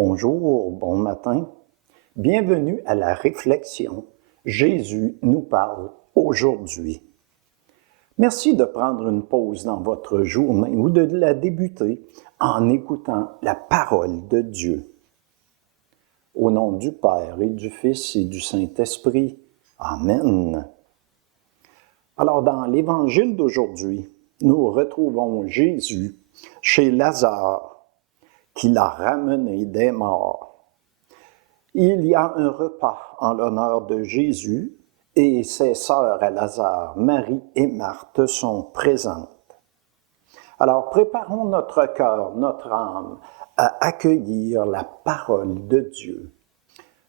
Bonjour, bon matin. Bienvenue à la réflexion. Jésus nous parle aujourd'hui. Merci de prendre une pause dans votre journée ou de la débuter en écoutant la parole de Dieu. Au nom du Père et du Fils et du Saint-Esprit. Amen. Alors, dans l'Évangile d'aujourd'hui, nous retrouvons Jésus chez Lazare, qui l'a ramené des morts. Il y a un repas en l'honneur de Jésus et ses sœurs à Lazare, Marie et Marthe, sont présentes. Alors, préparons notre cœur, notre âme à accueillir la parole de Dieu.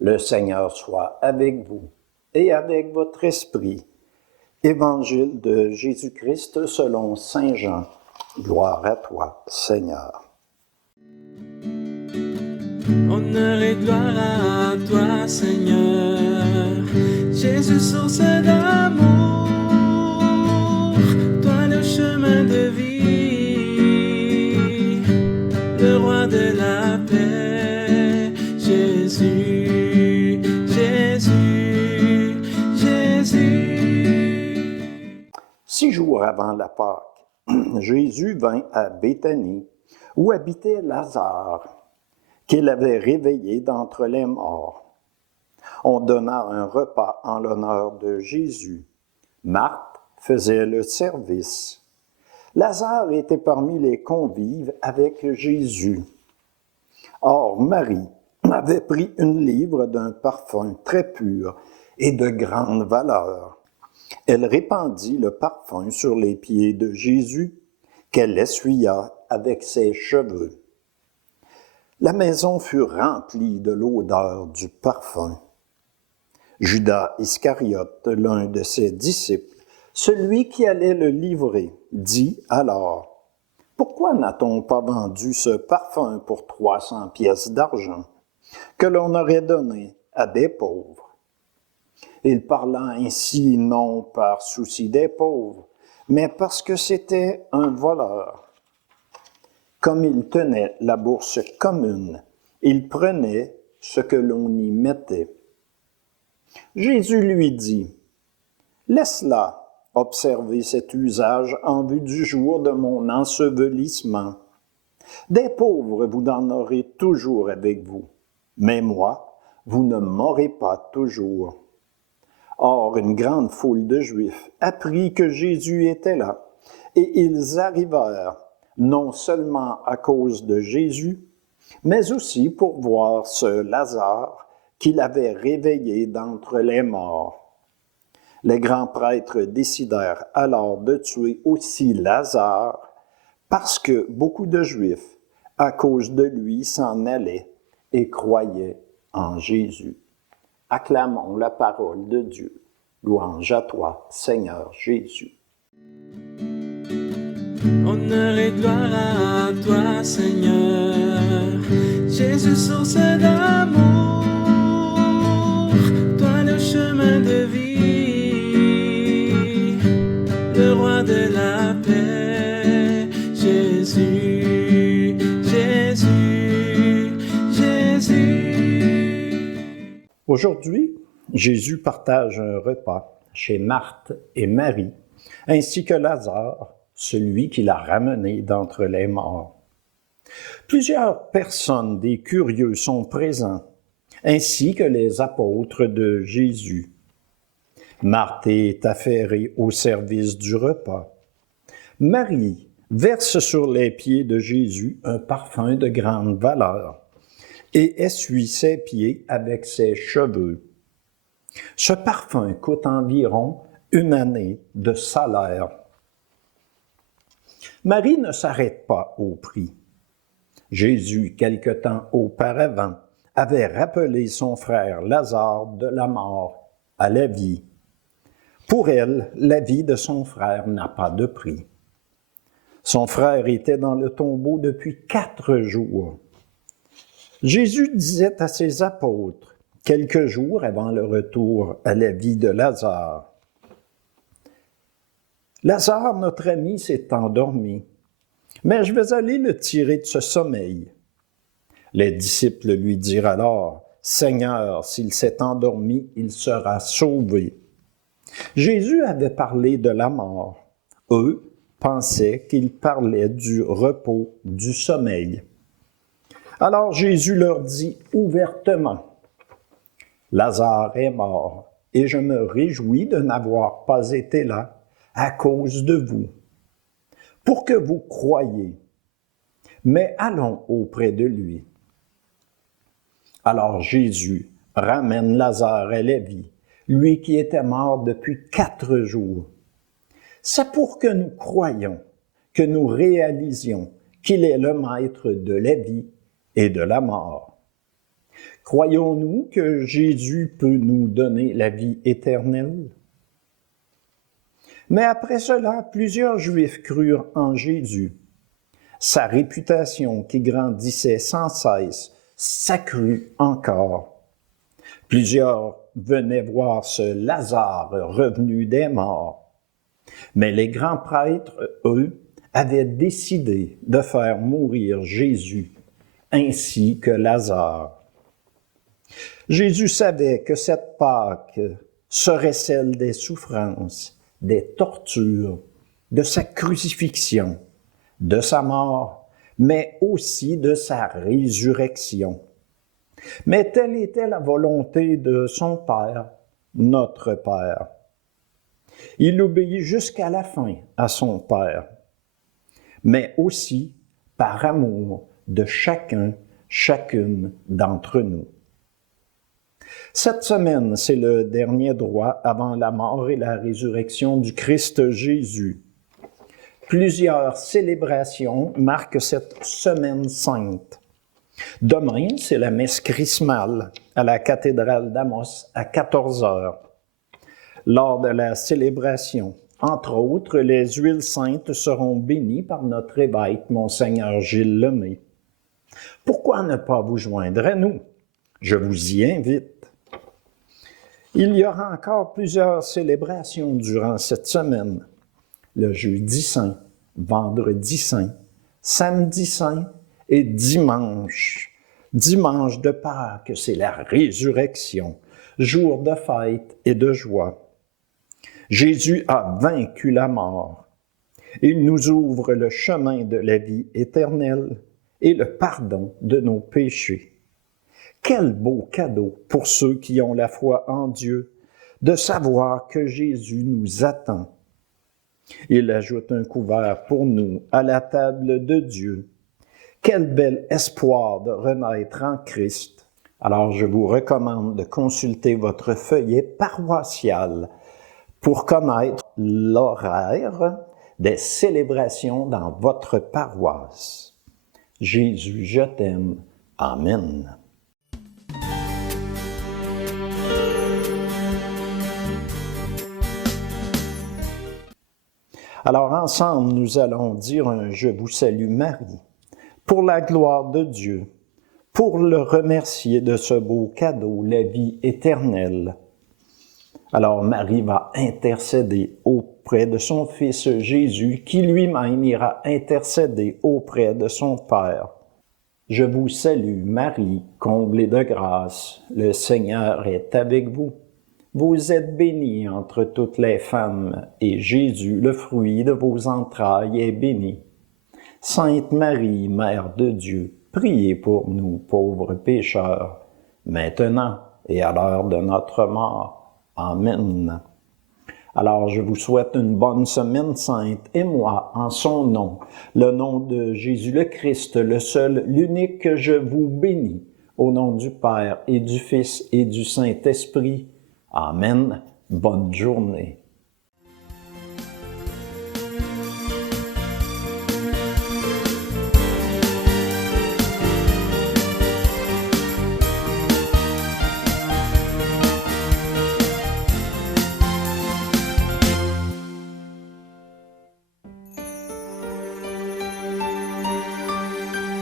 Le Seigneur soit avec vous et avec votre esprit. Évangile de Jésus-Christ selon saint Jean. Gloire à toi, Seigneur. Honneur et gloire à toi, Seigneur, Jésus, source d'amour, toi le chemin de vie, le roi de la paix, Jésus, Jésus, Jésus. 6 jours avant la Pâque, Jésus vint à Béthanie, où habitait Lazare, qu'il avait réveillé d'entre les morts. On donna un repas en l'honneur de Jésus. Marthe faisait le service. Lazare était parmi les convives avec Jésus. Or, Marie avait pris une livre d'un parfum très pur et de grande valeur. Elle répandit le parfum sur les pieds de Jésus, qu'elle essuya avec ses cheveux. La maison fut remplie de l'odeur du parfum. Judas Iscariote, l'un de ses disciples, celui qui allait le livrer, dit alors, « Pourquoi n'a-t-on pas vendu ce parfum pour 300 pièces d'argent, que l'on aurait donné à des pauvres? » Il parla ainsi non par souci des pauvres, mais parce que c'était un voleur. Comme il tenait la bourse commune, il prenait ce que l'on y mettait. Jésus lui dit, « Laisse-la observer cet usage en vue du jour de mon ensevelissement. Des pauvres, vous en aurez toujours avec vous, mais moi, vous ne m'aurez pas toujours. » Or, une grande foule de Juifs apprit que Jésus était là, et ils arrivèrent non seulement à cause de Jésus, mais aussi pour voir ce Lazare qu'il avait réveillé d'entre les morts. Les grands prêtres décidèrent alors de tuer aussi Lazare, parce que beaucoup de Juifs, à cause de lui, s'en allaient et croyaient en Jésus. Acclamons la parole de Dieu. Louange à toi, Seigneur Jésus. Honneur et gloire à toi, Seigneur, Jésus, source d'amour, toi le chemin de vie, le roi de la paix, Jésus, Jésus, Jésus. Aujourd'hui, Jésus partage un repas chez Marthe et Marie, ainsi que Lazare, celui qui l'a ramené d'entre les morts. Plusieurs personnes, des curieux, sont présents, ainsi que les apôtres de Jésus. Marthe est affairée au service du repas. Marie verse sur les pieds de Jésus un parfum de grande valeur et essuie ses pieds avec ses cheveux. Ce parfum coûte environ 1 année de salaire. Marie ne s'arrête pas au prix. Jésus, quelque temps auparavant, avait rappelé son frère Lazare de la mort à la vie. Pour elle, la vie de son frère n'a pas de prix. Son frère était dans le tombeau depuis 4 jours. Jésus disait à ses apôtres, quelques jours avant le retour à la vie de Lazare, « Lazare, notre ami, s'est endormi, mais je vais aller le tirer de ce sommeil. » Les disciples lui dirent alors, « Seigneur, s'il s'est endormi, il sera sauvé. » Jésus avait parlé de la mort. Eux pensaient qu'il parlait du repos, du sommeil. Alors Jésus leur dit ouvertement, « Lazare est mort, et je me réjouis de n'avoir pas été là à cause de vous, pour que vous croyiez. Mais allons auprès de lui. » Alors Jésus ramène Lazare à la vie, lui qui était mort depuis 4 jours. C'est pour que nous croyions, que nous réalisions qu'il est le maître de la vie et de la mort. Croyons-nous que Jésus peut nous donner la vie éternelle? Mais après cela, plusieurs Juifs crurent en Jésus. Sa réputation qui grandissait sans cesse s'accrut encore. Plusieurs venaient voir ce Lazare revenu des morts. Mais les grands prêtres, eux, avaient décidé de faire mourir Jésus, ainsi que Lazare. Jésus savait que cette Pâque serait celle des souffrances, des tortures, de sa crucifixion, de sa mort, mais aussi de sa résurrection. Mais telle était la volonté de son Père, notre Père. Il obéit jusqu'à la fin à son Père, mais aussi par amour de chacune d'entre nous. Cette semaine, c'est le dernier droit avant la mort et la résurrection du Christ Jésus. Plusieurs célébrations marquent cette semaine sainte. Demain, c'est la messe chrismale à la cathédrale d'Amos à 14 heures. Lors de la célébration, entre autres, les huiles saintes seront bénies par notre évêque, Monseigneur Gilles Lemay. Pourquoi ne pas vous joindre à nous? Je vous y invite. Il y aura encore plusieurs célébrations durant cette semaine. Le jeudi saint, vendredi saint, samedi saint et dimanche. Dimanche de Pâques, c'est la résurrection, jour de fête et de joie. Jésus a vaincu la mort. Il nous ouvre le chemin de la vie éternelle et le pardon de nos péchés. Quel beau cadeau pour ceux qui ont la foi en Dieu, de savoir que Jésus nous attend. Il ajoute un couvert pour nous à la table de Dieu. Quel bel espoir de renaître en Christ. Alors je vous recommande de consulter votre feuillet paroissial pour connaître l'horaire des célébrations dans votre paroisse. Jésus, je t'aime. Amen. Alors ensemble, nous allons dire un « Je vous salue Marie » pour la gloire de Dieu, pour le remercier de ce beau cadeau, la vie éternelle. Alors Marie va intercéder auprès de son Fils Jésus, qui lui-même ira intercéder auprès de son Père. Je vous salue Marie, comblée de grâce, le Seigneur est avec vous. Vous êtes bénie entre toutes les femmes, et Jésus, le fruit de vos entrailles, est béni. Sainte Marie, Mère de Dieu, priez pour nous pauvres pécheurs, maintenant et à l'heure de notre mort. Amen. Alors, je vous souhaite une bonne semaine sainte, et moi, en son nom, le nom de Jésus le Christ, le seul, l'unique, je vous bénis, au nom du Père et du Fils et du Saint-Esprit. Amen. Bonne journée.